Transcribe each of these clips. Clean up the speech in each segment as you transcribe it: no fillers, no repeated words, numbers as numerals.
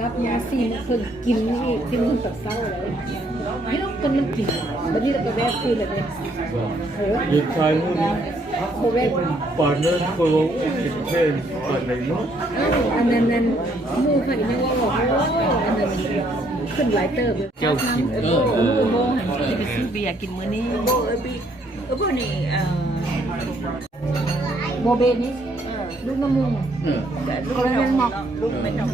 กับยาซีนเพิ่นกินนี่ที่มันตัดเศร้าเลยนี่เราคนมันกินบัดนี้เราก็แวะคืนเลยเนี่ยเด็กชายรุ่นนี้ โคเวก ปานนั้นคนว่าติดเช่นปานไหนเนาะ อันนั้นหมู่เขายังว่าบอกอันนั้นขึ้นหลายเติบเจ้ากินโบหัน ที่ไปซื้อเบียร์กินมื้อนี้โบบีพวกนี้โบเบนี่ลูกน้ำมูกลูกไม่ต้องมอกลูกไม่ต้อง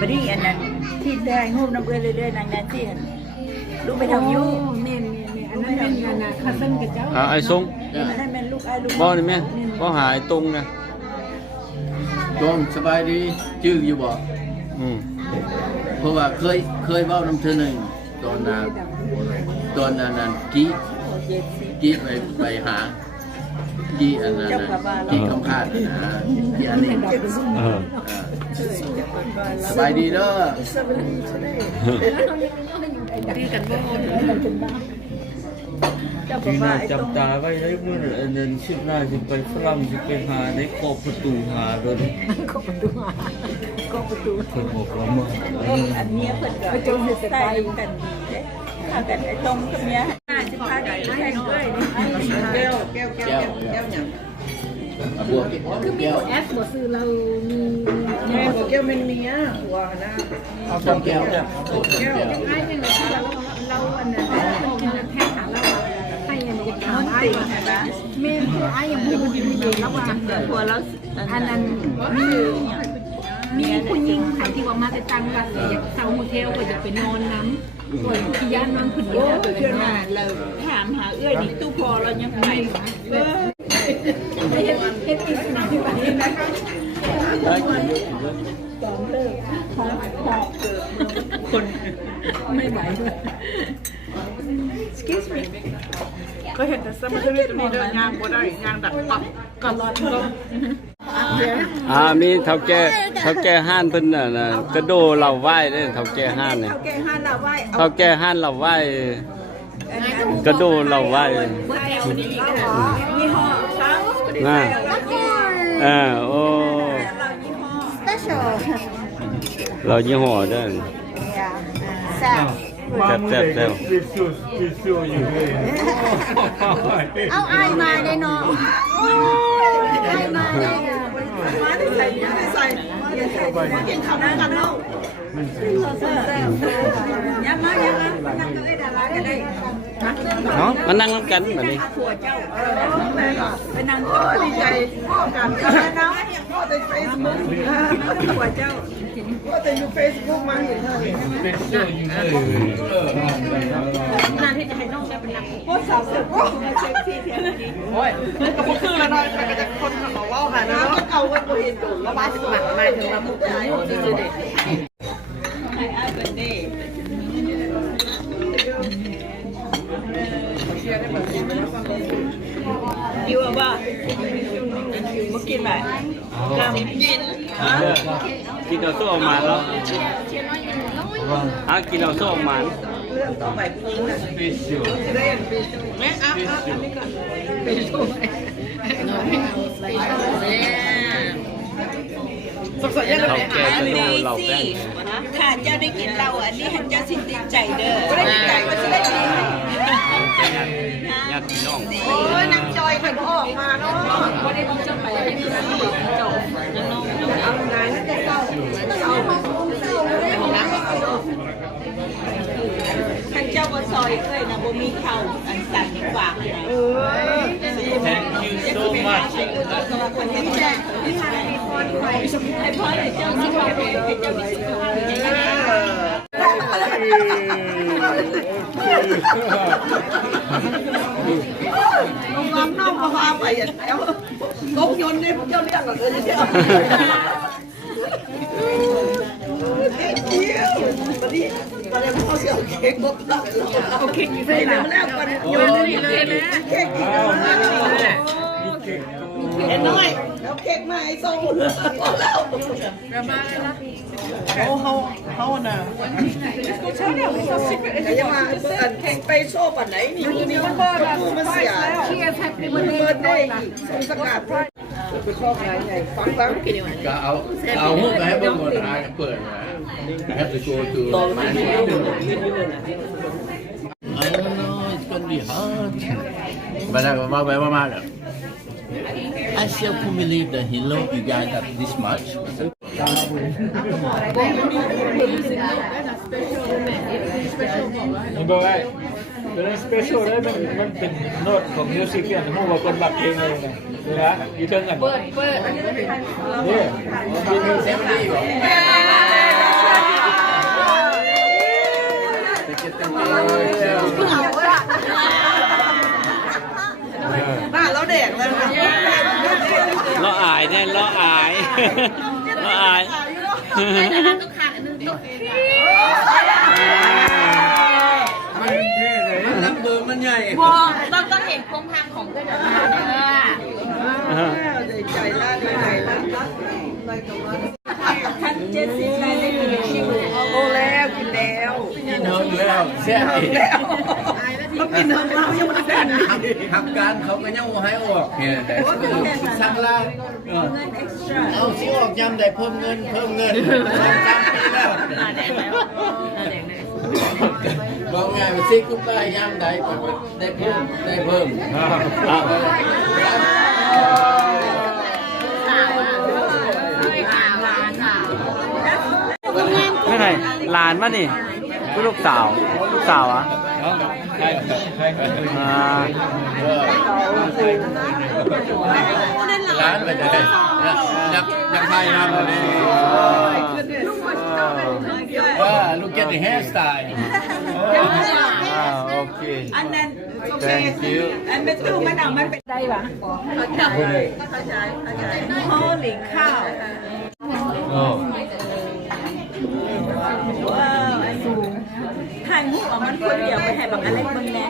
บัดนี้อันนั้นที่ได้หูน้ำเกลือเรื่อยๆนางนั้นที่เห็นลูกไม่ทำยุ่งเนี่ยอันนั้นเป็นงานนะคาซันกับเจ้าไอ้ทรง อันนั้นเป็นลูกไอ้ลูกบ่นี่แม่บ่หายตรงนะ ตรงสบายดีจื้ออยู่บ่เพราะว่าเคยเว้าน้ำเธอหนึ่งตอนนั้นกี้ไปหากี้อันนั้นกี้คำคาดนะกี้อันนี้สบายดีเด้อที่กันบ่ที่น่าจับตาไว้ได้เมื่อนั้นชิบหน้าจะไปฝรั่งจะไปหาในกอบประตูหาเลยก็ประตูคนบอกว่าเมื่ออันนี้เพิ่นก็จงสิใส่กันถ้ากันไอ้ตรงตรงเนี้ยสิพาได้แข่งด้วยแก้วอย่างบัวคือมีแอปบ่ซื้อเรามีแก้วเป็นเมียหัวนะเอาแก้วไอ้เนี่ยเราอันนั้นกินแท้หาเราให้อันนี้จะทำไอ้เมนคือไอ้ยังพูดอยู่แล้วว่าหัวแล้วอันนั้นมีผู้หญิงใครที่ว่ามาแต่ต่างรัฐอยากเช่าโฮเทลก็จะไปนอนน้ำส่วนที่ย่านมันขึ้นเยอะเชื่อมาเราถามหาเอื้อยนี่ตู้พอเรายังไปเฮ็ดอีกนะที่บ้านนี้นะคะตอนเลิกหอบเกิดคนไม่ไหวเลย excuse me ก็เห็นแต่สมัยเรียนนี่เดินยางบ่ได้ยางดักปักกับมีเท่าแก่ห้านเพิ่นน่ะกระโดเหล่าไหว้เด้เท่าแก่ห้านเนี่ยเท่าแก่ห้านเหล่าไหว้เท่าแก่ห้านเหล่าไหว้กระโดเหล่าไหว้ยี่ห้อช้างโอ้เรายี่ห้อเด้อแซ่บอยู่เลยเอาไอมาได้น้องไอมาได้มาได้ใส่กินข้าวด้วยกันเนาะยังมานั่งกับไอ้ดารากันได้เนาะมานั่งกันแบบนี้ผัวเจ้าไปนั่งโต๊ะดีใจพ่อกันเนาะพ่อในเฟซบุ๊กผัวเจ้าพ่อในเฟซบุ๊กมาเห็นเป็นเสื้ออยู่เลยนานที่จะให้น้องได้เป็นนักโคตรสาวเสือกโคตรเซ็กซี่เทียนนี้โอ้ยก็พวกคือแล้วน้อยก็จะคนเขาว่าค่ะนะเก่ากันบ่เห็นดูแล้วบ้านจะหมักมาถึงมาปุ๊บเลยซื่อๆเด็กไอ้อาเป็นเด็กอยู่ว่ามากินไหมกำกินกินเอาสู้ออกมาแล้วกินเอาสู้ออกมาเรื่องต่อไปผู้หญิงน่ะเรียนแม่อันนี้ก่อนเป็นช่วงสงสัยยังไงอันนี้สิถ้าเจ้าได้กินเหล้าอันนี้เจ้าสิติดใจเด้อไม่ได้ติดใจมันจะได้กินญาติน้องโอ้ยนางจอยเคยออกมาเนาะไม่ได้ต้องจะไปจบน้องเอางานนั่นจะเข้าท่านเจ้าบนซอยเคยนะบ่มีเข่าอันสั่นฝากนะThank you so much คนที่แจ้งที่ทางมีคนไปให้พ่อให้เจ้าสุขภาพให้เจ้ามีสุขภาพดีน้องน้องมาพาไปอ่ะแล้วกบยนต์เนี่ยพวกเจ้าเรียกกันเลยเจ้าตอนนี้พ่อเสียเค้กบดเอาเค้กอยู่ที่ไหนแล้วก่อนโยนเลยนะเค้กกินแล้วเห็นน้อยแล้วเค้กมาไอ้ส้มแล้วกลับมาเลยนะเขาน่ะแต่ยังมาเค้กไปโซ่ปันไหนนี่มันเบิร์ดมันเสียเคียร์แท็กมันเบิร์ดได้สงสกัด ไปครอบงานใหญ่ฟังกิน ก็เอาหุ้นไปให้เบิ่งก่อนเปิดให้ไปโชว์ตัวI don't know it's gonna be hard มาแล้วมาแล้ว I still can't believe that he loved you guys that this much มันบอกว่าเป็นสเปเชียลเลยมันเป็นโน้ตของมิวสิกเนี่ยมันบอกคนบักเพลงเลยนะเวลาอีเทิงกันเปิดเนี่ยเซฟดีกว่า หน้าเราแดกเลยนะ ล้ออายเนี่ยล้ออายล้ออาย น้ำเบอร์มันใหญ่ ต้องเห็นโครงทางของเพื่อนใจละดีใจละท่านเจสซี่ได้กินคิวโอ้แล้วกินแล้ว กินเฮิงแล้วแซ่บแล้วต้องกินเฮิงเรายังไม่ได้ทำการเขาก็ยังให้ออกเนี่ยแต่สั่งลาเอาสิออกยำได้เพิ่มเงิน2-3 ปีแล้วบอกไงว่าซิกุ๊บได้ยำได้เพิ่มไม่ไหนหลานมานี่ลูกสาวอ่ะร้านไปจะได้อยากไทยนำเลยลูกเก็ตthe hairstyle โอเค อันนั้น thank you อันไม่ตู้มันเอามันเป็นได้ปะเข้าใจโอ้หลิงข้าวว้าวสูงถ่ายรูปออกมันคนเดียวไปให้แบบอะไรบางแง่